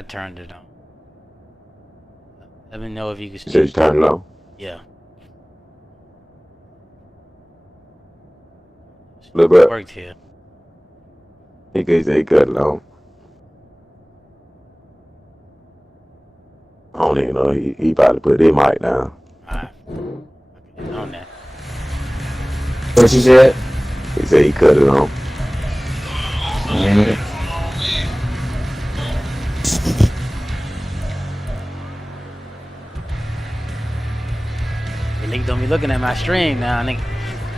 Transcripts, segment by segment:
I turned it on. Let me know if you can see. Just turn it on. Yeah. Little bit. Worked here. He could say cut it on. I don't even know. He probably put his mic down. Alright. Okay, on that. What you said? He said he cut it on. Niggas don't be looking at my stream now, nigga.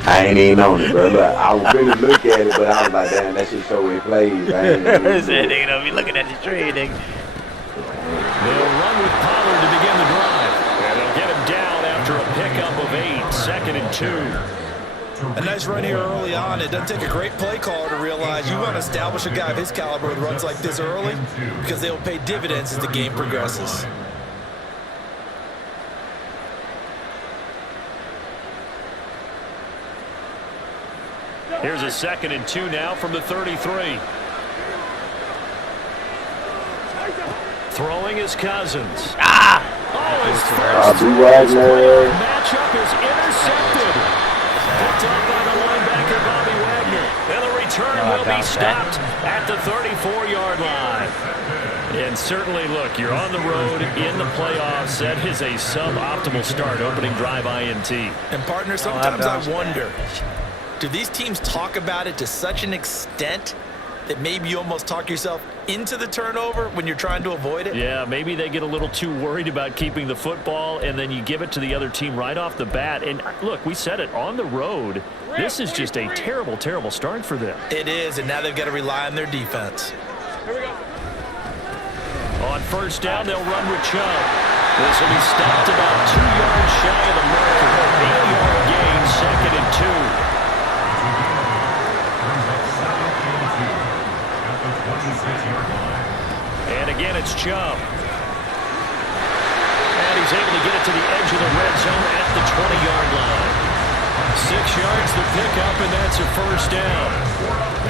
I ain't even on it, bro. Look, I was really look at it, but I was like, damn, that shit show it plays. I ain't even Said nigga don't be looking at the stream, nigga. They'll run with Pollard to begin the drive. And they'll get him down after a pickup of 8, 2nd and 2. A nice run here early on. It doesn't take a great play caller to realize you want to establish a guy of his caliber with runs like this early because they will pay dividends as the game progresses. Here's a 2nd and 2 now from the 33. Throwing is Cousins. Ah! Oh, his first Wagner. matchup is intercepted. Picked up by the linebacker, Bobby Wagner. And the return will be stopped at the 34-yard line. And certainly, look, you're on the road in the playoffs. That is a suboptimal start, opening drive INT. And, partner, sometimes I wonder, do these teams talk about it to such an extent that maybe you almost talk yourself into the turnover when you're trying to avoid it? Yeah, maybe they get a little too worried about keeping the football, and then you give it to the other team right off the bat. And, look, we said it, on the road, this is just a terrible, terrible start for them. It is, and now they've got to rely on their defense. Here we go. On first down, they'll run with Chubb. This will be stopped about 2 yards shy of the marker. 8-yard gain, 2nd and 2. And again, it's Chubb. And he's able to get it to the edge of the red zone at the 20-yard line. 6 yards to pick up, and that's a first down.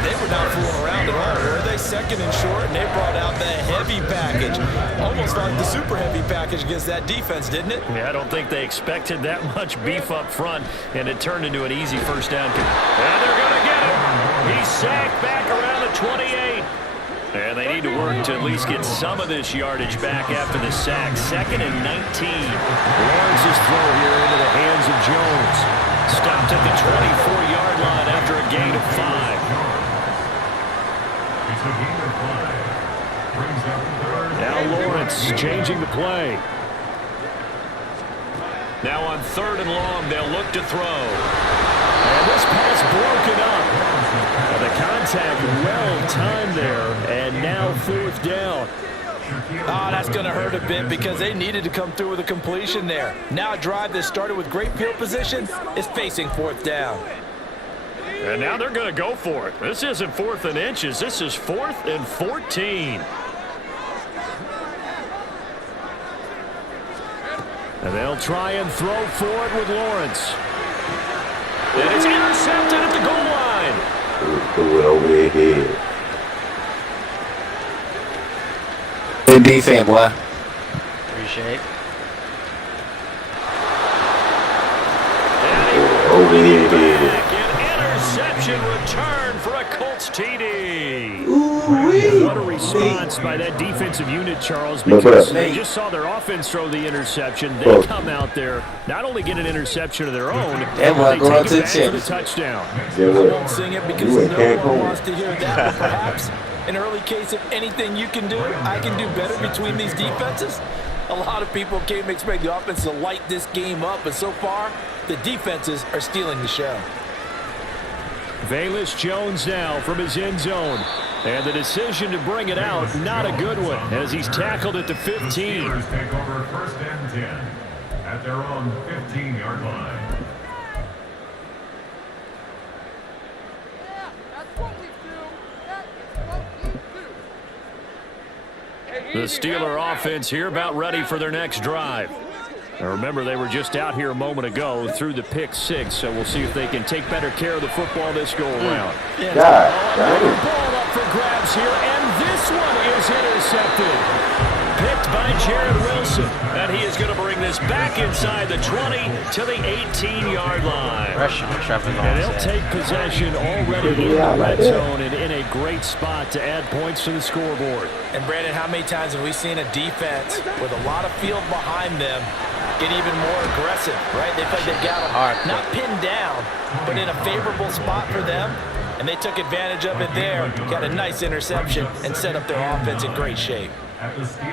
They were not fooling around at all, were they? 2nd and short, and they brought out the heavy package. Almost like the super heavy package against that defense, didn't it? Yeah, I don't think they expected that much beef up front, and it turned into an easy first down. And they're going to get him. He's sacked back around the 28. And they need to work to at least get some of this yardage back after the sack. 2nd and 19. Lawrence's throw here into the hands of Jones. Stopped at the 24-yard line after a gain of 5. Now Lawrence changing the play. Now on 3rd and long, they'll look to throw. And this pass broken up. The contact well-timed there, and now 4th down. Oh, that's going to hurt a bit because they needed to come through with a completion there. Now a drive that started with great field position is facing 4th down. And now they're going to go for it. This isn't 4th and inches. This is 4th and 14. And they'll try and throw for it with Lawrence. And it's intercepted at the goal line. Threw it over their head. Good defense, boy. Appreciate it. Over their head. An interception return for a Colts TD. Ooh-wee. What a response by that defensive unit, Charles, because they just saw their offense throw the interception. They come out there, not only get an interception of their own, That boy they going take to it back for the chest. touchdown. I won't sing it because no one wants to hear that, but perhaps an early case of anything you can do, I can do better between these defenses. A lot of people came to expect the offense to light this game up, but so far, the defenses are stealing the show. Velus Jones now from his end zone. And the decision to bring it out, not a good one, as he's tackled at the 15. Steelers take over 1st and 10 at their own 15-yard line. The Steeler offense here about ready for their next drive. Now remember, they were just out here a moment ago through the pick 6, so we'll see if they can take better care of the football this go-around. God, Ball up for grabs here, and this one is intercepted. Jared Wilson. And he is going to bring this back inside the 20 to the 18-yard line. Rush on Trevor And Lawrence. he'll take possession already in the red zone and in a great spot to add points to the scoreboard. And Brandon, how many times have we seen a defense with a lot of field behind them get even more aggressive, right? They felt they've got them not pinned down, but in a favorable spot for them. And they took advantage of it there, got a nice interception, and set up their offense in great shape.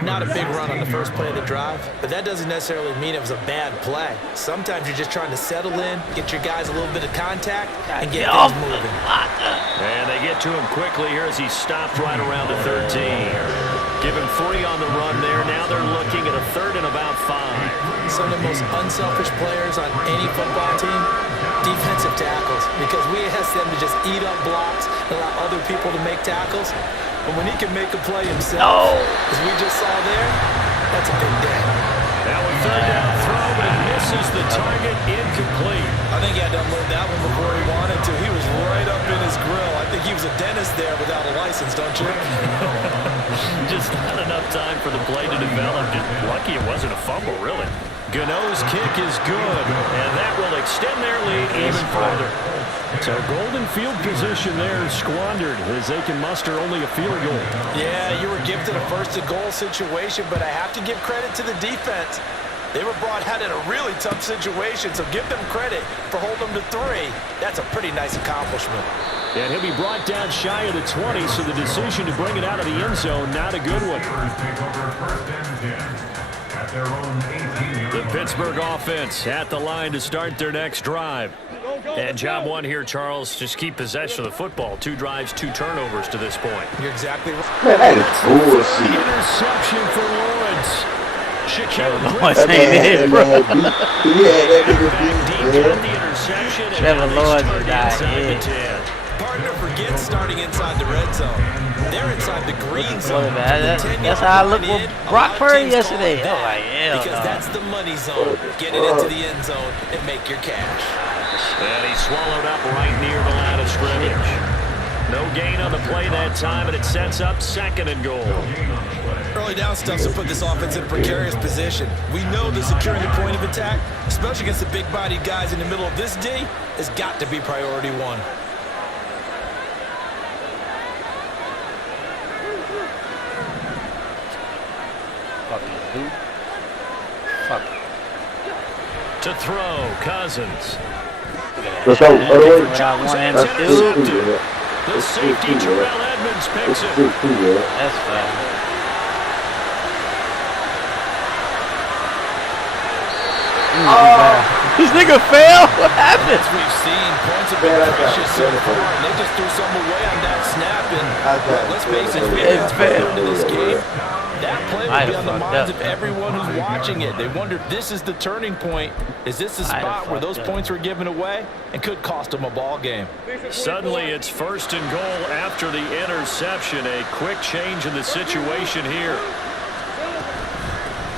Not a big run on the first play of the drive, but that doesn't necessarily mean it was a bad play. Sometimes you're just trying to settle in, get your guys a little bit of contact, and get things moving. And they get to him quickly here as he stopped right around the 13. Give him 3 on the run there. Now they're looking at a 3rd and about 5. Some of the most unselfish players on any football team, defensive tackles, because we ask them to just eat up blocks and allow other people to make tackles. But when he can make a play himself, as we just saw there, that's a big day. Now a 3rd down throw, but it misses the target, incomplete. I think he had to unload that one before he wanted to. He was right up in his grill. I think he was a dentist there without a license, don't you? Just not enough time for the play to develop. Just lucky it wasn't a fumble, really. Gano's kick is good, and that will extend their lead even further. So golden field position there squandered as they can muster only a field goal. Yeah, you were gifted a first-and-goal situation, but I have to give credit to the defense. They were brought out in a really tough situation, so give them credit for holding them to 3. That's a pretty nice accomplishment. And he'll be brought down shy of the 20, so the decision to bring it out of the end zone, not a good one. The Pittsburgh offense at the line to start their next drive. And job one here, Charles, just keep possession of the football. 2 drives, 2 turnovers to this point. You're exactly right. Man, that is bullshit. Interception for Lawrence. Shaquille Lawrence Griffin. ain't it, bro. Yeah, that nigga Back deep, beat, got man. the interception, and Trevor now they Lawrence start died, inside yeah. the 10. Partner forgets starting inside the red zone. They're inside the green zone. That's how I looked with Brock Purdy yesterday. Oh, like, hell because no. that's the money zone. Get it into the end zone and make your cash. And he swallowed up right near the line of scrimmage. No gain on the play that time, and it sets up 2nd and goal. Early down stuff's to put this offense in a precarious position. We know that securing the point of attack, especially against the big-bodied guys in the middle of this D, has got to be priority 1. To throw, Cousins. Let's go. What I want him to That's do. too, too, man. The safety, Terrell Edmonds, picks That's it. too, man. That's fine. This nigga fell? What happened? As we've seen, points have been precious so far, and they just threw some away on that snap. And let's face it, we It's fair. into this game. That play I will be on the fucked minds up. of everyone who's watching it. They wonder, this is the turning point. Is this the I spot where fucked those up. points were given away and could cost them a ball game? Suddenly it's 1st and goal after the interception. A quick change in the situation here.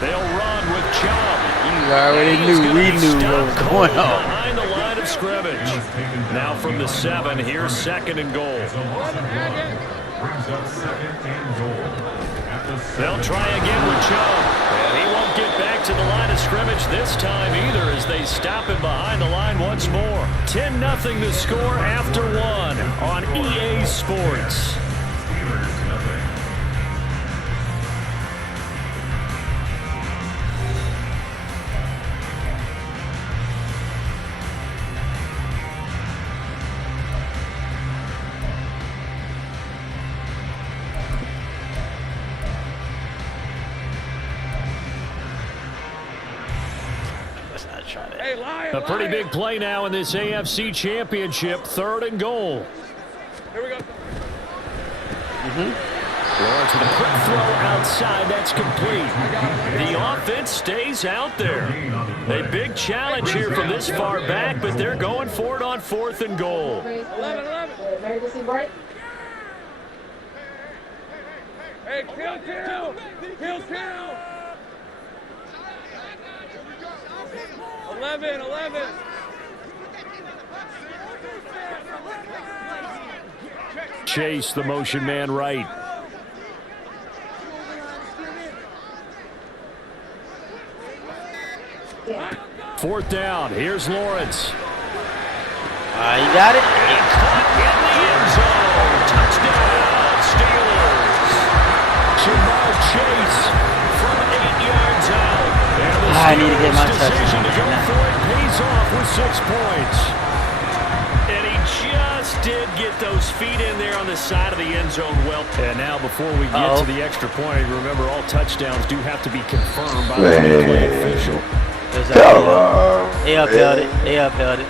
They'll run with Chubb. You already He's knew. gonna We be knew what stopped was cold going on. behind the line of scrimmage. Now from the 7, here's 2nd and goal. Brings up 2nd and goal. At the 7. They'll try again with Chubb. And he won't get back to the line of scrimmage this time either as they stop him behind the line once more. 10-0 the score after 1 on EA Sports. Let's not try that. A pretty big play now in this AFC Championship. 3rd and goal. Here we go. Lawrence with a quick throw outside. That's complete. The offense stays out there. A big challenge here from this far back, but they're going for it on 4th and goal. 11. Emergency break. Hey, kill 2. Kill 2. 11. Chase, the motion man right. 4th down. Here's Lawrence. You got it? And caught in the end zone. Touchdown, Steelers. Jamal Chase from 8 yards out. And the I need to get my decision touchdown to go now. for it pays off with 6 points. And he just did get those feet in there on the side of the end zone well. And now before we get to the extra point, remember all touchdowns do have to be confirmed by the replay official. They upheld it. They upheld it.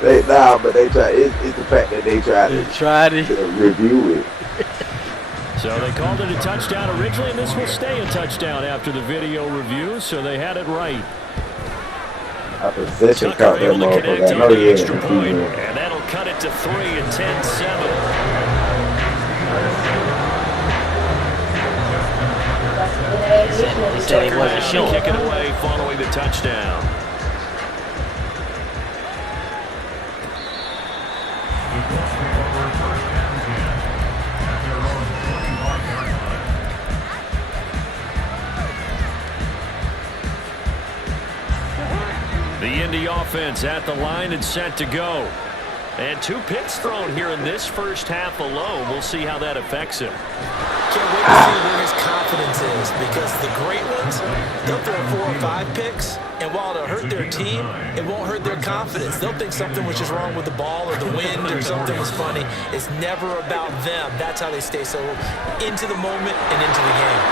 But they try. It's the fact that they tried to review it. So they called it a touchdown originally, and this will stay a touchdown after the video review, so they had it right. I possession Tucker caught that able to connect motherfucker. I on know the he extra had point, it. and that'll cut it to 3 and 10-7. They said it Tucker wasn't now sure. kick it away following the touchdown. The Indy offense at the line and set to go. And 2 picks thrown here in this first half alone. We'll see how that affects him. Can't wait to see where his confidence is, because the great ones, they'll throw 4 or 5 picks, and while it'll hurt their team, it won't hurt their confidence. They'll think something was just wrong with the ball or the wind or something was funny. It's never about them. That's how they stay so into the moment and into the game.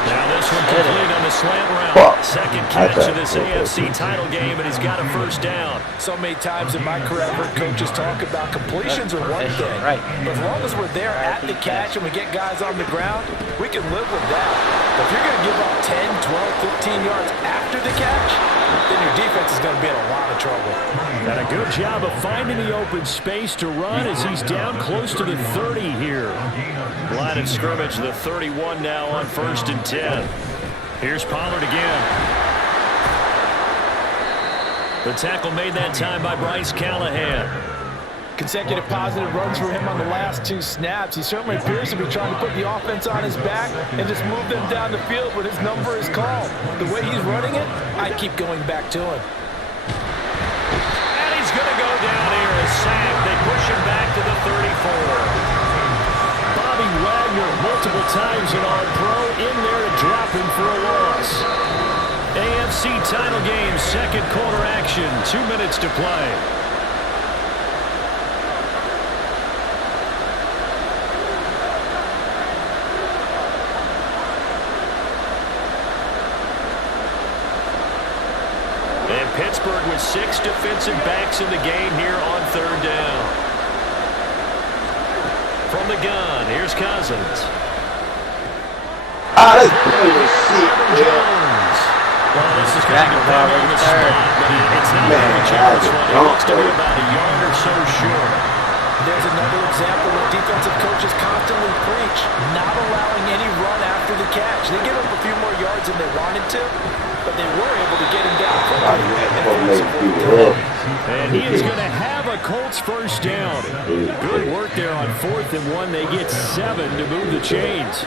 Now this one complete on the slant route. Second catch of this AFC title game, and he's got a first down. So many times in my career, I've heard coaches talk about completions are one thing. Right. But as long as we're there at the catch and we get guys on the ground, we can live with that. But if you're going to give up 10, 12, 15 yards after the catch, then your defense is going to be in a lot of trouble. And a good job of finding the open space to run as he's down close to the 30 here. Line of scrimmage, the 31 now on 1st and 10. Here's Pollard again. The tackle made that time by Bryce Callahan. Consecutive positive runs for him on the last 2 snaps. He certainly appears to be trying to put the offense on his back and just move them down the field when his number is called. The way he's running it, I keep going back to him. And he's going to go down here, a sack. They push him back to the 34. Bobby Wagner multiple times in our pro in there to drop him for a loss. AFC title game, 2nd quarter action, 2 minutes to play. And Pittsburgh with 6 defensive backs in the game here on 3rd down. From the gun, here's Cousins. Let's play this shit, Jones. Well, this is going to be on the spot, but it's not very Jones one. It looks to be about a yard or so short. There's another example of defensive coaches constantly preach, not allowing any run after the catch. They give up a few more yards than they wanted to, but they were able to get him down quickly. And he is going to have a Colts first down. Good work there on 4th and 1. They get 7 to move the chains.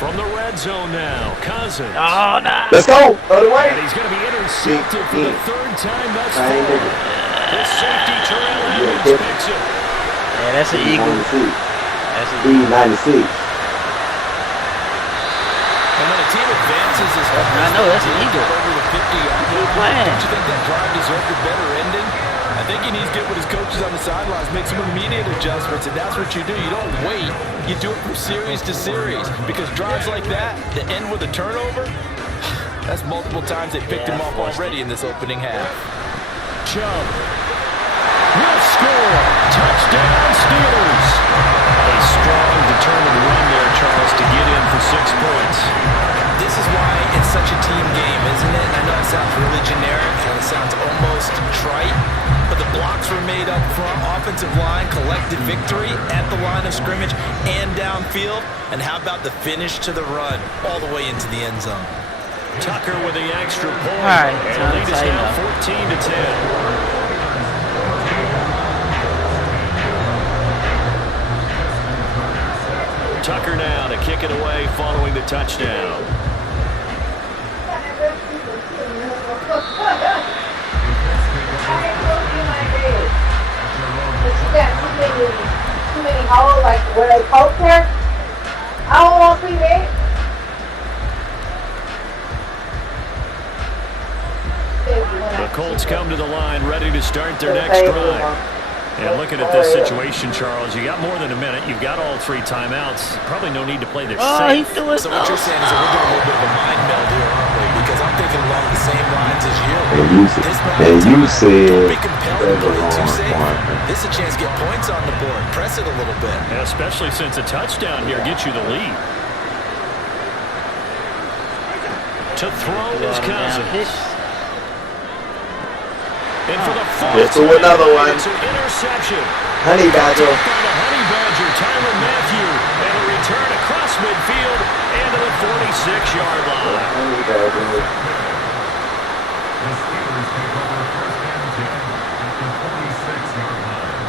From the red zone now, Cousins. Oh, no. Let's go. Other way. And he's going to be intercepted for the 3rd time thus far. The safety Terrell Edmunds picks it. Yeah, that's an eagle. That's an eagle. E96. And when a team advances as I know, that's an eagle. over the 50-yard line, playing. don't you think that drive deserved a better ending? I think he needs to get with his coaches on the sidelines, make some immediate adjustments, and that's what you do. You don't wait. You do it from series to series, because drives like that end with a turnover, that's multiple times they picked him off already in this opening half. Chubb will score. Touchdown, Steelers. A strong, determined run there, Charles, to get in for 6 points. This is why it's such a team game, isn't it? I know it sounds really generic and it sounds almost trite, but the blocks were made up front, offensive line, collected victory at the line of scrimmage and downfield. And how about the finish to the run all the way into the end zone? Tucker with the extra point. All right, and the lead is now 14-10. Tucker now to kick it away following the touchdown. too many holes, like where they post her. I don't want to see that. The Colts come to the line ready to start their next drive. And looking at this situation, Charles, you got more than a minute. You've got all 3 timeouts. Probably no need to play this safe. He's doing So what you're saying is that we're doing a little bit of a mind meld here, aren't we? Because I'm thinking along the same lines as you. And you said don't be compelled to play too safe. Martin. This is a chance to get points on the board. Press it a little bit. Especially since a touchdown here gets you the lead. To throw is Cousins. And for the Let's do another one. It's an interception. Honey Badger. By the Honey Badger, Tyrann Mathieu. And a return across midfield and to the 46-yard line. Honey Badger. The Steelers take over first and 10 at the 46-yard line.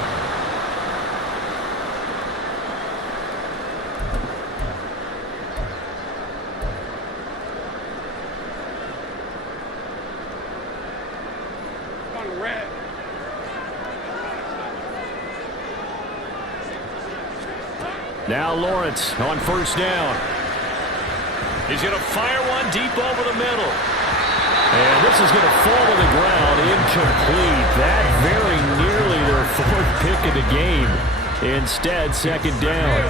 Now Lawrence on first down. He's going to fire one deep over the middle. And this is going to fall to the ground, incomplete. That very nearly their 4th pick of the game. Instead, second down.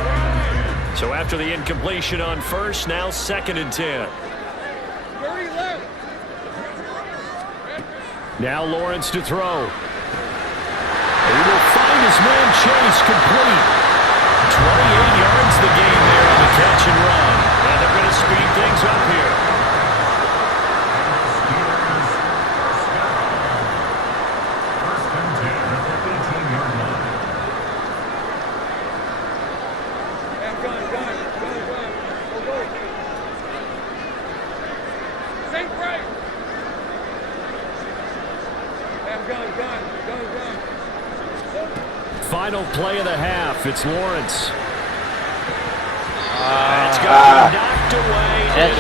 So after the incompletion on first, now 2nd and 10. Now Lawrence to throw. He will find his man Chase complete. 28 yards the game there on the catch and run. And they're going to speed things up here. First and 10 at the 18-yard line. Final play of the half. It's Lawrence. It's got knocked away and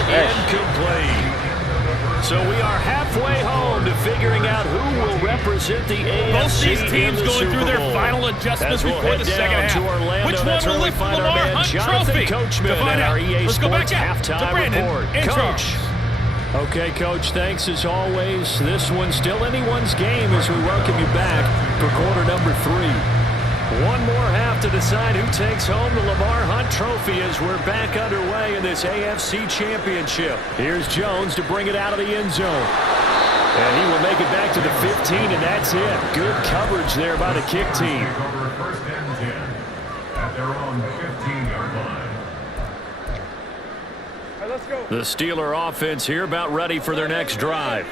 incomplete. So we are halfway home to figuring out who will represent the AFC. Both these teams in the going Super through their Bowl. final adjustments As we'll before head the second down half. to Orlando. Which That's one where will we lift the find our Lamar man Hunt Jonathan Trophy? Coachman To find in our out, EA let's go Sports back out to halftime Brandon report. in Coach. charge. Okay, Coach, thanks as always. This one's still anyone's game as we welcome you back for quarter number 3. One more half to decide who takes home the Lamar Hunt Trophy as we're back underway in this AFC Championship. Here's Jones to bring it out of the end zone. And he will make it back to the 15, and that's it. Good coverage there by the kick team. Take over first and 10 at their own 15-yard line. The Steeler offense here about ready for their next drive.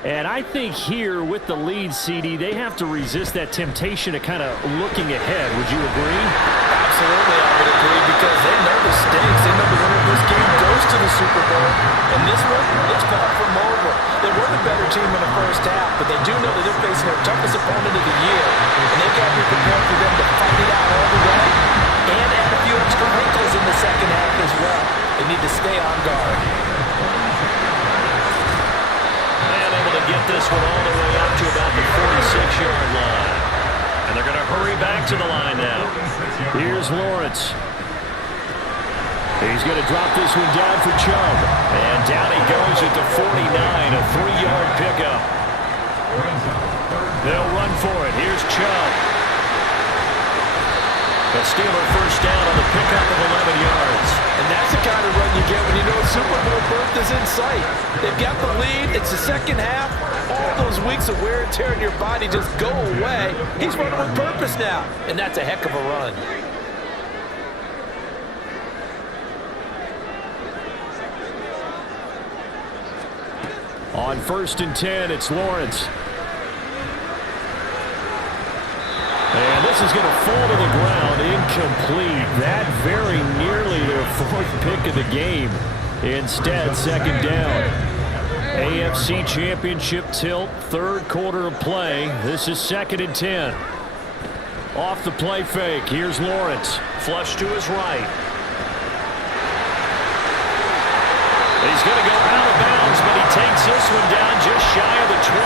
And I think here with the lead, CD, they have to resist that temptation of kind of looking ahead. Would you agree? Absolutely, I would agree, because they know the stakes. They know the winner of this game goes to the Super Bowl. And this one, it's far from over. They were the better team in the first half, but they do know that they're facing their toughest opponent of the year. And they've got to be prepared for them to fight it out all the way and add a few extra wrinkles in the second half as well. They need to stay on guard. Get this one all the way up to about the 46-yard line. And they're going to hurry back to the line now. Here's Lawrence. He's going to drop this one down for Chubb. And down he goes at the 49, a 3-yard pickup. They'll run for it. Here's Chubb. The Steeler first down on the pickup of 11 yards. And that's the kind of run you get when you know Super Bowl berth is in sight. They've got the lead. It's the second half. All those weeks of wear and tear in your body just go away. He's running with purpose now. And that's a heck of a run. On first and 10, it's Lawrence. And this is going to fall to the ground, incomplete. That very nearly their 4th pick of the game. Instead, second down. AFC Championship tilt, 3rd quarter of play. This is 2nd and 10. Off the play fake, here's Lawrence. Flush to his right. He's going to go out of bounds, but he takes this one down just shy of the 20.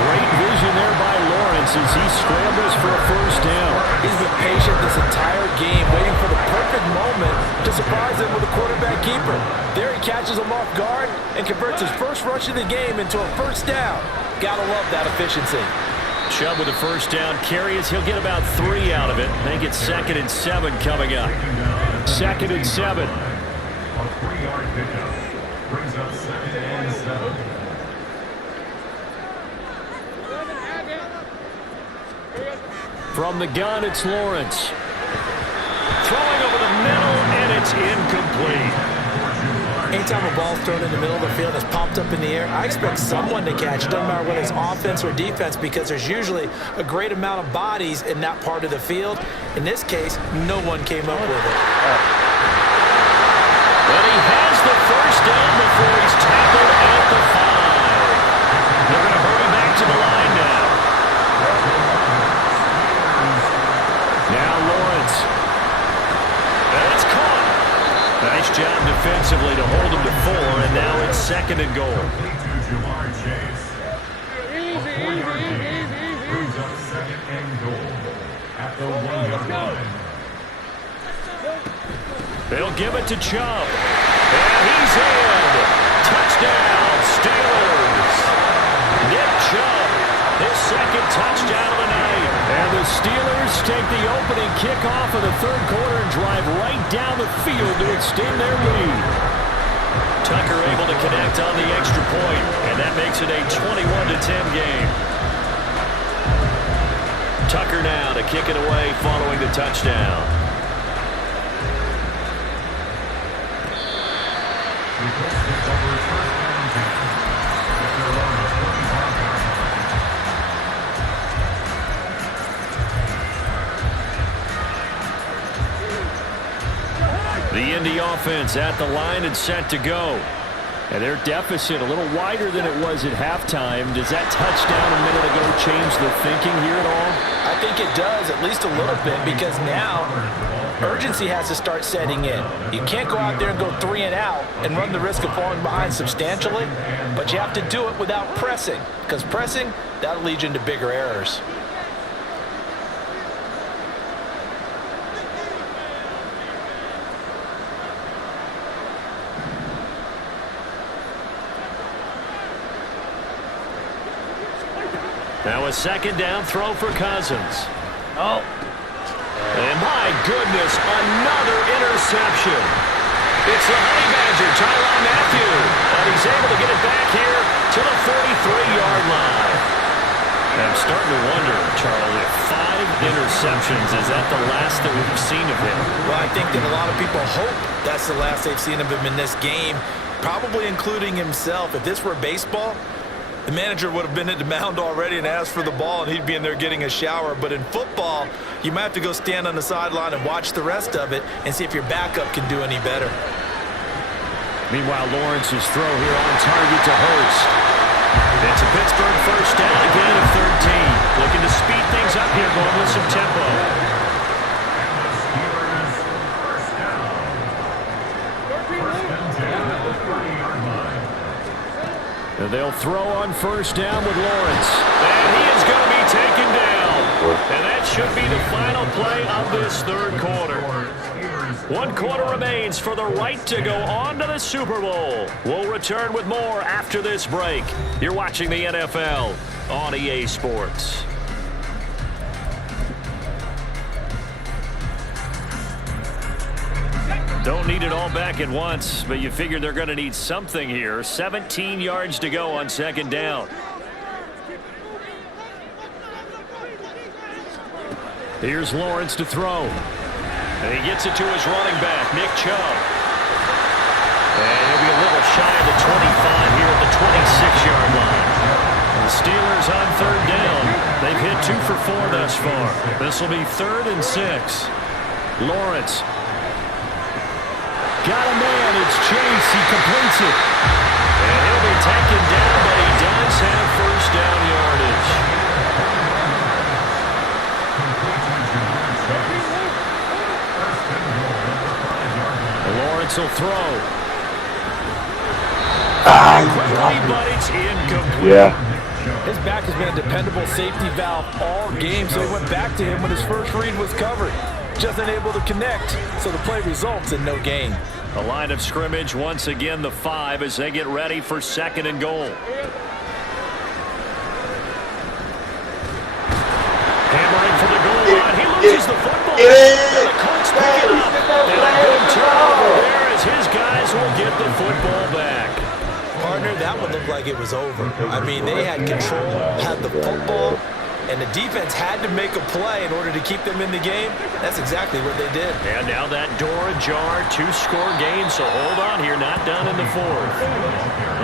Great vision there by Lawrence. offense as he scrambles for a first down. He's been patient this entire game, waiting for the perfect moment to surprise them with a quarterback keeper. There he catches him off guard and converts his first rush of the game into a first down. Gotta love that efficiency. Chubb with a first down carry as he'll get about 3 out of it. They get 2nd and 7 coming up. 2nd and 7. A 3-yard pickup brings up 2nd and 7. From the gun, it's Lawrence. Throwing over the middle, and it's incomplete. Anytime a ball's thrown in the middle of the field and it's popped up in the air, I expect someone to catch. It doesn't matter whether it's offense or defense, because there's usually a great amount of bodies in that part of the field. In this case, no one came up with it. But he has the first down before he's tackled at the 5. They're going to hurry back to the line now. Now Lawrence. That's caught. Nice job defensively to hold him to 4, and now it's 2nd and goal. To Jamar Chase. A 4-yard pickup brings up 2nd and goal at the 1-yard line. They'll give it to Chubb. And he's in. Touchdown, Steelers. Nick Chubb, his 2nd touchdown of the night. And the Steelers take the opening kickoff of the 3rd quarter and drive right down the field to extend their lead. Tucker able to connect on the extra point, and that makes it a 21-10 game. Tucker now to kick it away following the touchdown. The Indy offense at the line and set to go. And their deficit a little wider than it was at halftime. Does that touchdown a minute ago change the thinking here at all? I think it does, at least a little bit, because now urgency has to start setting in. You can't go out there and go 3 and out and run the risk of falling behind substantially, but you have to do it without pressing, because pressing, that'll lead you into bigger errors. Now a 2nd down throw for Cousins. Oh. And my goodness, another interception. It's the Honey Badger, Tyrann Mathieu. And he's able to get it back here to the 43-yard line. I'm starting to wonder, Charles, if 5 interceptions, is that the last that we've seen of him? Well, I think that a lot of people hope that's the last they've seen of him in this game, probably including himself. If this were baseball, the manager would have been at the mound already and asked for the ball, and he'd be in there getting a shower. But in football, you might have to go stand on the sideline and watch the rest of it and see if your backup can do any better. Meanwhile, Lawrence's throw here on target to Hurst. It's a Pittsburgh first down, again of 13. Looking to speed things up here, going with some tempo. They'll throw on first down with Lawrence. And he is going to be taken down. And that should be the final play of this 3rd quarter. 1 quarter remains for the right to go on to the Super Bowl. We'll return with more after this break. You're watching the NFL on EA Sports. Don't need it all back at once, but you figure they're going to need something here. 17 yards to go on 2nd down. Here's Lawrence to throw. And he gets it to his running back, Nick Chubb. And he'll be a little shy of the 25 here at the 26-yard line. The Steelers on 3rd down. They've hit 2 for 4 thus far. This will be 3rd and 6. Lawrence. Got a man, it's Chase, he completes it. And he'll be taken down, but he does have first down yardage. Lawrence will throw. Quickly, but it's incomplete. Yeah. His back has been a dependable safety valve all game, so he went back to him when his first read was covered. Just unable to connect, so the play results in no gain. The line of scrimmage once again the 5 as they get ready for 2nd and goal. Hammering for the goal line. He loses the football. And the Colts pick it up. And a big turnover there as his guys will get the football back. Partner, that one looked like it was over. I mean, they had control, had the football, and the defense had to make a play in order to keep them in the game. That's exactly what they did. And now that door ajar, 2-score game, so hold on here, not done in the 4th.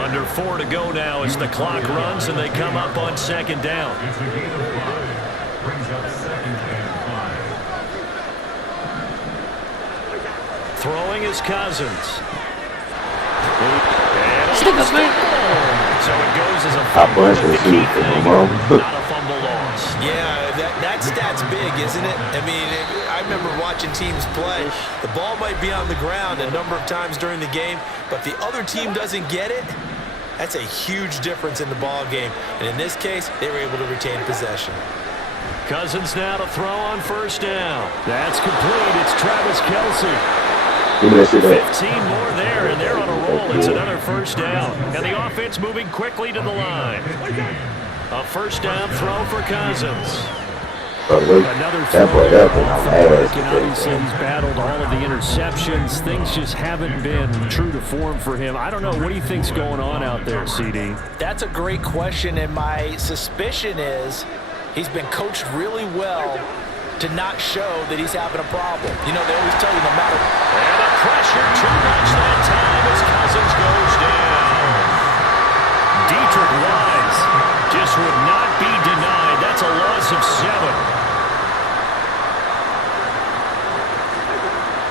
Under 4 to go now as the clock runs and they come up on 2nd down. It's a gain of 5. Brings up 2nd and 5. Throwing is Cousins. Stick us, man. So it goes as a I fumble busted with the the key shoot for my thing, mom. not a fumble loss. Yeah, that stat's big, isn't it? I mean, I remember watching teams play. The ball might be on the ground a number of times during the game, but the other team doesn't get it. That's a huge difference in the ball game. And in this case, they were able to retain possession. Cousins now to throw on 1st down. That's complete. It's Travis Kelce. Give me that shit 15 more there, and they're on a roll. It's another 1st down. And the offense moving quickly to the line. A 1st down throw for Cousins. Another throw there off the mark, and obviously he's battled all of the interceptions. Things just haven't been true to form for him. I don't know. What do you think's going on out there, CD? That's a great question, and my suspicion is he's been coached really well to not show that he's having a problem. You know, they always tell you no matter. And the pressure too much that time as Cousins goes down. Dietrich Wise just would not be denied. That's a loss of 7.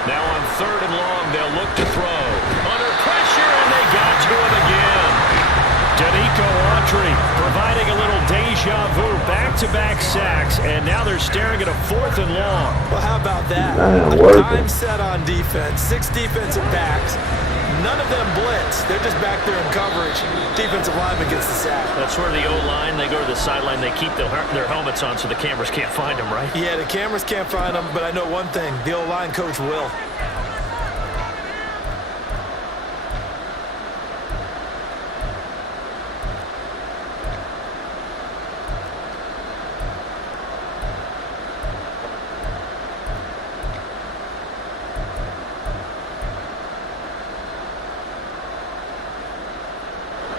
Now on 3rd and long, they'll look to throw. Under pressure, and they got to him again. Danico Autry providing a little deja vu, back-to-back sacks, and now they're staring at a 4th and long. Well, how about that? working. Time set on defense, 6 defensive backs. None of them blitz. They're just back there in coverage. Defensive lineman gets the sack. That's where the O-line, they go to the sideline, they keep their helmets on so the cameras can't find them, right? Yeah, the cameras can't find them, but I know one thing. The O-line coach will.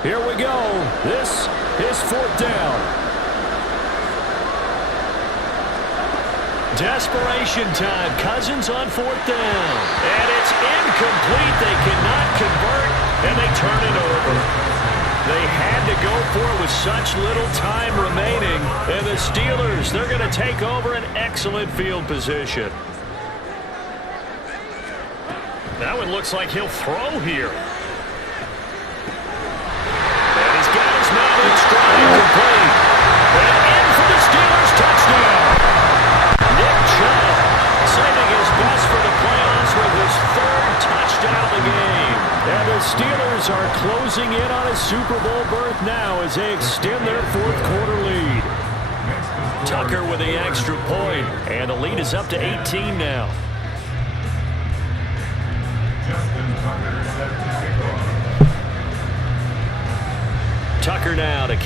Here we go. This is 4th down. Desperation time. Cousins on 4th down. And it's incomplete. They cannot convert, and they turn it over. They had to go for it with such little time remaining. And the Steelers, they're going to take over an excellent field position. That one looks like he'll throw here. Complete. And in for the Steelers, touchdown. Nick Chubb saving his best for the playoffs with his 3rd touchdown of the game. And the Steelers are closing in on a Super Bowl berth now as they extend their 4th quarter lead. Tucker with the extra point, and the lead is up to 18 now. Justin Tucker set to kick off. Tucker now to kick